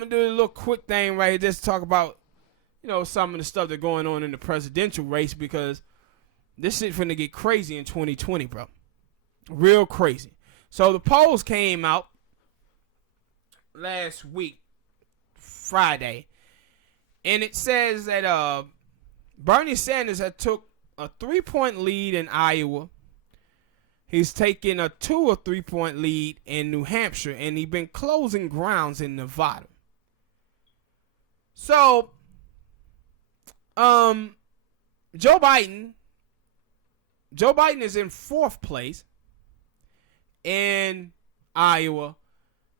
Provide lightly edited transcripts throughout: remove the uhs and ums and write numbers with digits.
gonna do a little quick thing right here, just to talk about, some of the stuff that's going on in the presidential race, because this shit finna get crazy in 2020, bro. Real crazy. So the polls came out last week, Friday, and it says that Bernie Sanders had took a 3-point lead in Iowa. He's taken a 2 or 3-point lead in New Hampshire, and he's been closing grounds in Nevada. So, Joe Biden is in 4th place in Iowa,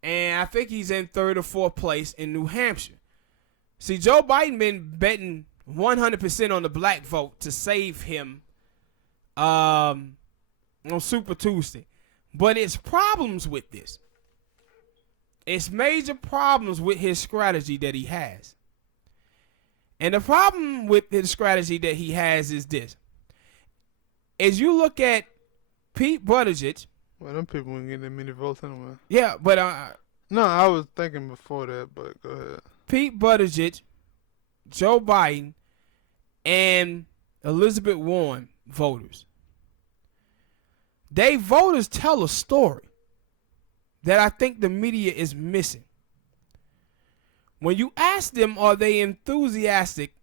and I think he's in 3rd or 4th place in New Hampshire. See, Joe Biden been betting 100% on the black vote to save him on Super Tuesday. But it's problems with this. It's major problems with his strategy that he has. And the problem with his strategy that he has is this. As you look at Pete Buttigieg. Well, them people wouldn't get that many votes anyway. Yeah, but no, I was thinking before that, but go ahead. Pete Buttigieg, Joe Biden, and Elizabeth Warren voters. They voters tell a story that I think the media is missing. When you ask them, are they enthusiastic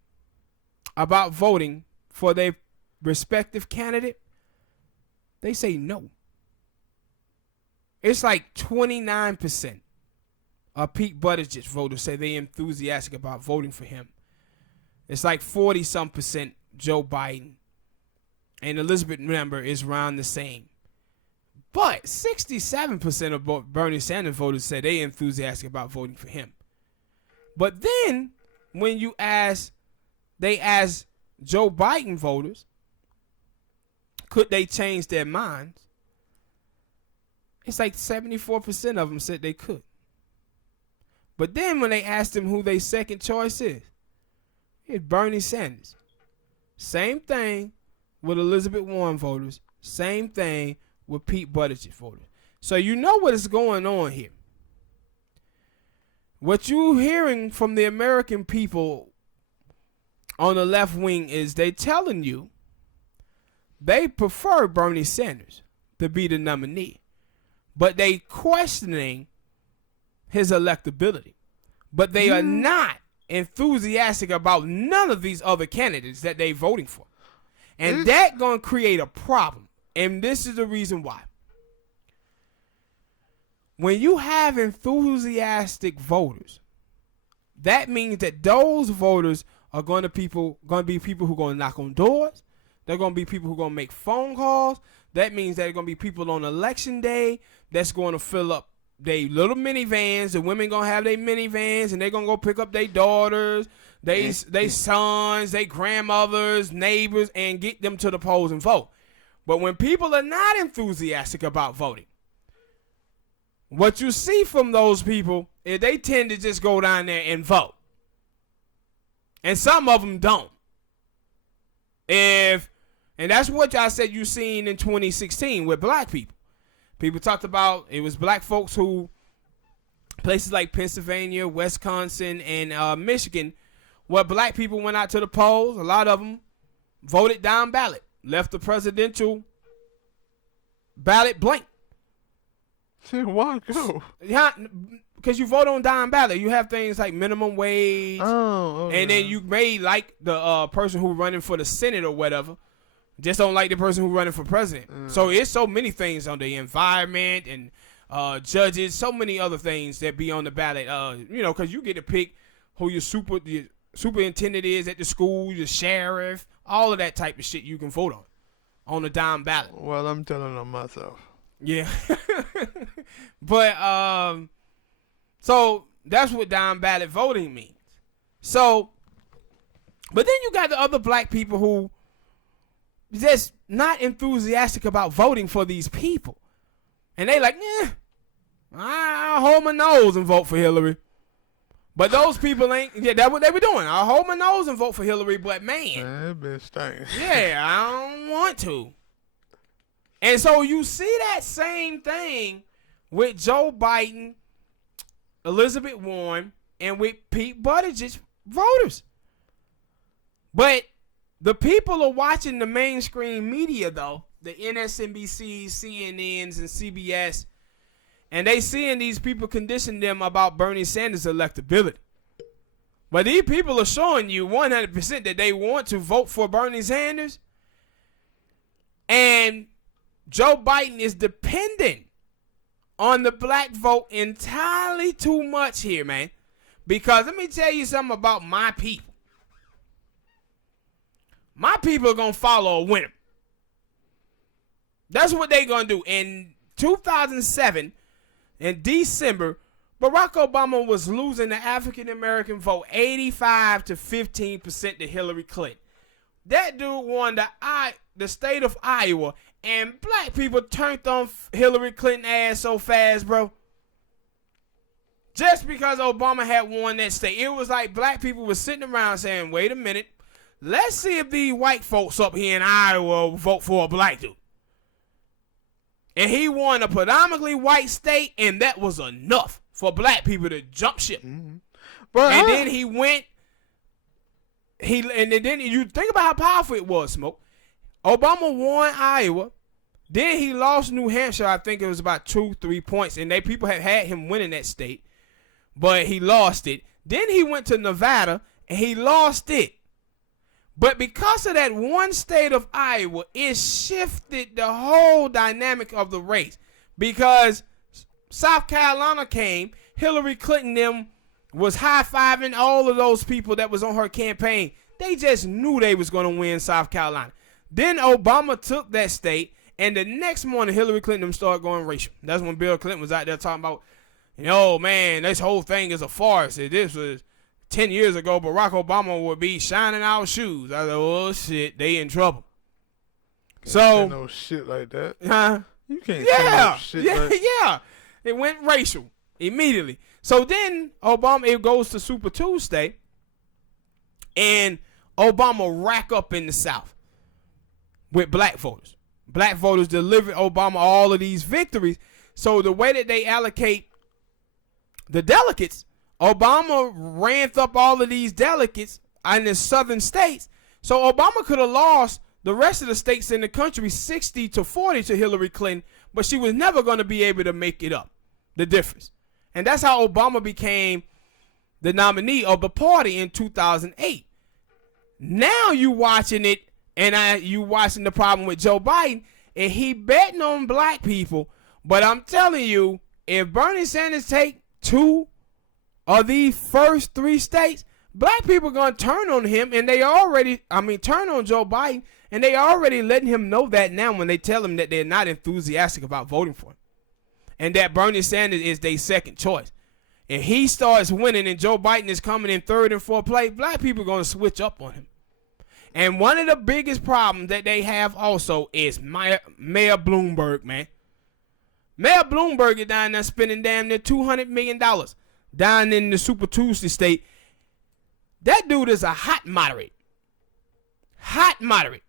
about voting for their respective candidate, they say no. It's like 29% of Pete Buttigieg voters say they're enthusiastic about voting for him. It's like 40-some% Joe Biden. And Elizabeth, remember, is around the same. But 67% of Bernie Sanders voters say they're enthusiastic about voting for him. But then, when they ask Joe Biden voters, could they change their minds? It's like 74% of them said they could. But then when they asked them who their second choice is, it's Bernie Sanders. Same thing with Elizabeth Warren voters. Same thing with Pete Buttigieg voters. So you know what is going on here. What you're hearing from the American people on the left wing is they telling you they prefer Bernie Sanders to be the nominee. But they questioning his electability. But they are not enthusiastic about none of these other candidates that they voting for. And that going to create a problem. And this is the reason why. When you have enthusiastic voters, that means that those voters are going to be people who are going to knock on doors. They're going to be people who are going to make phone calls. That means there are going to be people on election day that's going to fill up their little minivans. The women going to have their minivans, and they're going to go pick up their daughters, their sons, their grandmothers, neighbors, and get them to the polls and vote. But when people are not enthusiastic about voting, what you see from those people is they tend to just go down there and vote. And some of them don't. And that's what y'all said you seen in 2016 with black people. People talked about it was black folks who, places like Pennsylvania, Wisconsin, and Michigan, where black people went out to the polls. A lot of them voted down ballot, left the presidential ballot blank. Why go? Yeah, because you vote on down ballot. You have things like minimum wage. Oh, okay. And then you may like the person who running for the Senate or whatever. Just don't like the person who running for president. So it's so many things on the environment and judges, so many other things that be on the ballot. Because you get to pick who your superintendent is at the school, your sheriff, all of that type of shit you can vote on the down ballot. Well, I'm telling on myself. Yeah. But so that's what down ballot voting means. So, but then you got the other black people who just not enthusiastic about voting for these people. And they like, I'll hold my nose and vote for Hillary. But those people ain't, that's what they were doing. I'll hold my nose and vote for Hillary, but man. That bitch stinks. Yeah, I don't want to. And so you see that same thing with Joe Biden, Elizabeth Warren, and with Pete Buttigieg voters. But the people are watching the mainstream media, though, the MSNBCs, CNNs, and CBS, and they seeing these people condition them about Bernie Sanders' electability. But these people are showing you 100% that they want to vote for Bernie Sanders. And Joe Biden is dependent on the black vote entirely too much here, man. Because let me tell you something about my people. My people are going to follow a winner. That's what they're going to do. In 2007, in December, Barack Obama was losing the African-American vote 85 to 15% to Hillary Clinton. That dude won the state of Iowa, and black people turned on Hillary Clinton ass so fast, bro. Just because Obama had won that state. It was like black people were sitting around saying, wait a minute, let's see if these white folks up here in Iowa will vote for a black dude. And he won a predominantly white state, and that was enough for black people to jump ship. Mm-hmm. Then he went. And then you think about how powerful it was, Smoke. Obama won Iowa. Then he lost New Hampshire. I think it was about 2-3 points, and people had him winning that state, but he lost it. Then he went to Nevada, and he lost it. But because of that one state of Iowa, it shifted the whole dynamic of the race. Because South Carolina came, Hillary Clinton them was high-fiving all of those people that was on her campaign. They just knew they was going to win South Carolina. Then Obama took that state, and the next morning Hillary Clinton started going racial. That's when Bill Clinton was out there talking about, man, this whole thing is a farce. This was 10 years ago, Barack Obama would be shining our shoes. I was like, oh, shit, they in trouble. Can't say no shit like that. Huh? You can't say no shit like that. Yeah. It went racial immediately. So then it goes to Super Tuesday, and Obama rack up in the South with black voters. Black voters delivered Obama all of these victories. So the way that they allocate the delegates, Obama ramped up all of these delegates in the southern states. So Obama could have lost the rest of the states in the country 60-40 to Hillary Clinton, but she was never going to be able to make it up, the difference. And that's how Obama became the nominee of the party in 2008. Now you watching it, and you watching the problem with Joe Biden, and he betting on black people. But I'm telling you, if Bernie Sanders take 2 of these first 3 states, black people are going to turn on him, and turn on Joe Biden, and they already letting him know that now when they tell him that they're not enthusiastic about voting for him. And that Bernie Sanders is their second choice. If he starts winning and Joe Biden is coming in 3rd and 4th place, black people are going to switch up on him. And one of the biggest problems that they have also is Mayor Bloomberg, man. Mayor Bloomberg is down there spending damn near $200 million down in the Super Tuesday state. That dude is a hot moderate. Hot moderate.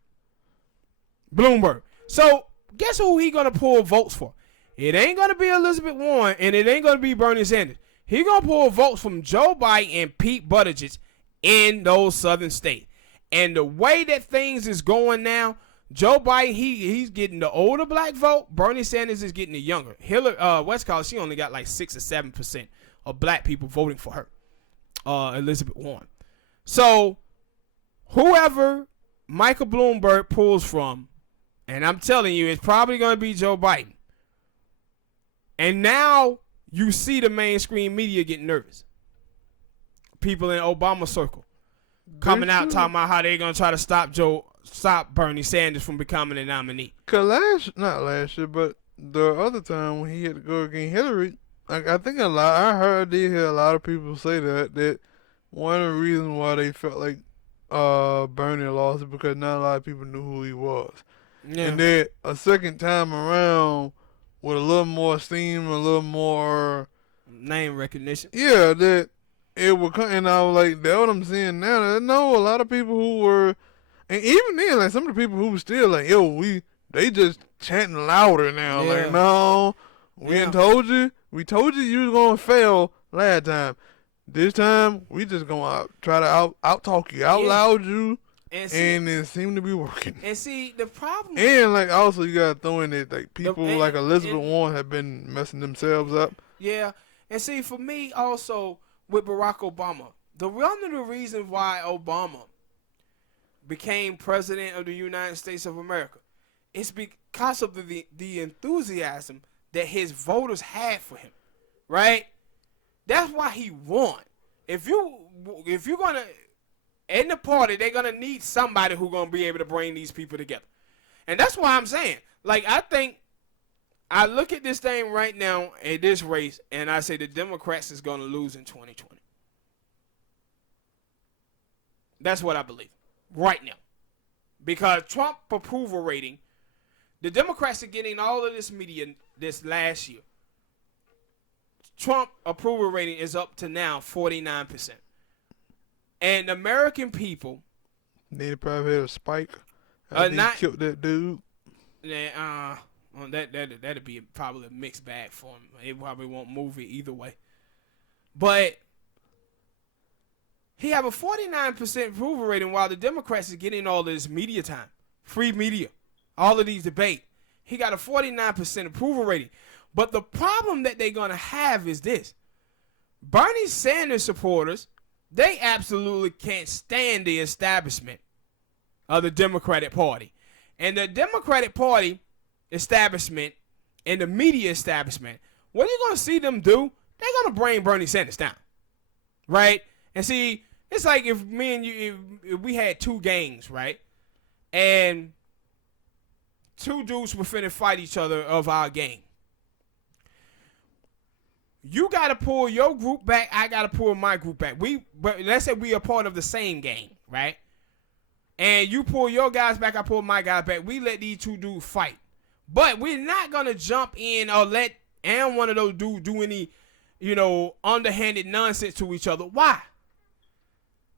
Bloomberg. So guess who he going to pull votes for? It ain't going to be Elizabeth Warren, and it ain't going to be Bernie Sanders. He going to pull votes from Joe Biden and Pete Buttigieg in those southern states. And the way that things is going now, Joe Biden, he's getting the older black vote. Bernie Sanders is getting the younger. Hillary, she only got like 6 or 7% of black people voting for her. Elizabeth Warren. So whoever Michael Bloomberg pulls from, and I'm telling you, it's probably going to be Joe Biden. And now you see the mainstream media getting nervous. People in Obama circle coming out talking about how they're going to try to stop Bernie Sanders from becoming a nominee. Cause not last year, but the other time when he had to go against Hillary, I think I did hear a lot of people say that one of the reasons why they felt like Bernie lost is because not a lot of people knew who he was. Yeah. And then a second time around, with a little more esteem, a little more name recognition. Yeah, that it would come, and I was like, that's what I'm seeing now. I know a lot of people who were, and even then, like some of the people who were still like, they just chanting louder now. Yeah. Like, no, we ain't told you. We told you was gonna fail last time. This time, we just gonna try to out talk you, out loud you, and it seemed to be working. And see, the problem... And, like, also, you gotta throw in it, like, people like Elizabeth Warren have been messing themselves up. Yeah. And see, for me, also, with Barack Obama, one of the reasons why Obama became president of the United States of America is because of the enthusiasm that his voters had for him, right? That's why he won. If you're gonna in the party, they're gonna need somebody who's gonna be able to bring these people together, and that's why I'm saying, like, I think I look at this thing right now at this race, and I say the Democrats is gonna lose in 2020. That's what I believe right now, because Trump approval rating, the Democrats are getting all of this media this last year. Trump approval rating is up to now 49%. And the American people... They probably had a spike. Not killed that dude. That'd be probably a mixed bag for him. He probably won't move it either way. But he have a 49% approval rating while the Democrats is getting all of this media time. Free media. All of these debates. He got a 49% approval rating. But the problem that they're going to have is this. Bernie Sanders supporters, they absolutely can't stand the establishment of the Democratic Party. And the Democratic Party establishment and the media establishment, what you're going to see them do, they're going to bring Bernie Sanders down. Right? And see, it's like if me and you, if we had two gangs, right? And two dudes were finna fight each other of our gang. You gotta pull your group back. I gotta pull my group back. But let's say we are part of the same gang, right? And you pull your guys back, I pull my guys back. We let these two dudes fight, but we're not gonna jump in or let one of those dudes do any, underhanded nonsense to each other. Why?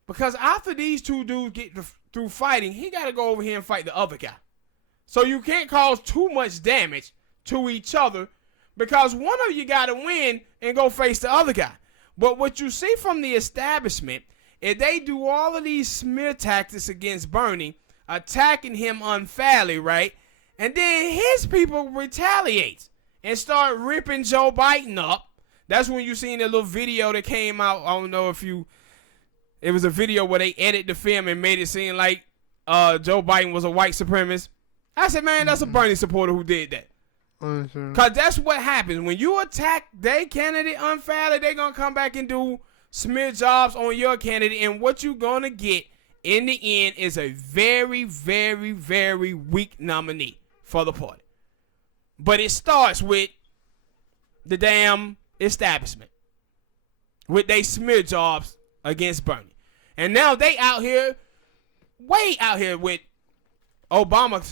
Because after these two dudes get through fighting, he gotta go over here and fight the other guy. So you can't cause too much damage to each other, because one of you got to win and go face the other guy. But what you see from the establishment is they do all of these smear tactics against Bernie, attacking him unfairly, right? And then his people retaliate and start ripping Joe Biden up. That's when you seen the little video that came out. I don't know if it was a video where they edited the film and made it seem like Joe Biden was a white supremacist. I said, man, that's a Bernie supporter who did that. Because that's what happens. When you attack their candidate unfairly, they're going to come back and do smear jobs on your candidate. And what you're going to get in the end is a very, very, very weak nominee for the party. But it starts with the damn establishment, with they smear jobs against Bernie. And now they out here, way out here with Obama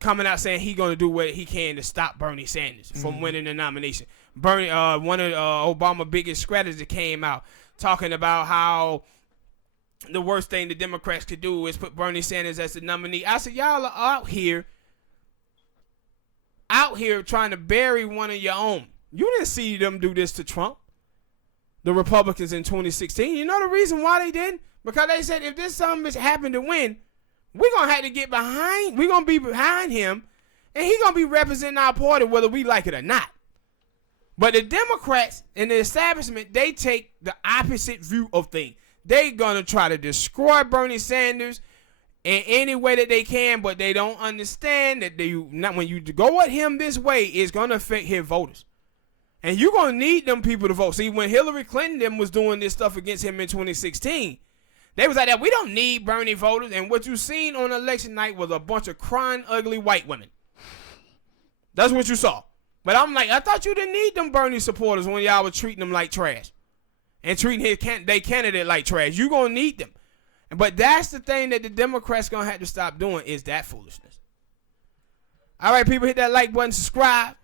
coming out saying he gonna do what he can to stop Bernie Sanders from winning the nomination. Bernie, one of Obama's biggest strategies came out talking about how the worst thing the Democrats could do is put Bernie Sanders as the nominee. I said, y'all are out here trying to bury one of your own. You didn't see them do this to Trump, the Republicans in 2016. You know the reason why they didn't? Because they said if this son bitch happened to win, we're going to have to get behind. We're going to be behind him, and he's going to be representing our party whether we like it or not. But the Democrats and the establishment, they take the opposite view of things. They're going to try to destroy Bernie Sanders in any way that they can, but they don't understand that when you go at him this way, it's going to affect his voters. And you're going to need them people to vote. See, when Hillary Clinton was doing this stuff against him in 2016, they was like that. We don't need Bernie voters. And what you seen on election night was a bunch of crying, ugly white women. That's what you saw. But I'm like, I thought you didn't need them Bernie supporters when y'all were treating them like trash and treating their candidate like trash. You gonna need them. But that's the thing that the Democrats gonna have to stop doing, is that foolishness. All right, people, hit that like button, subscribe.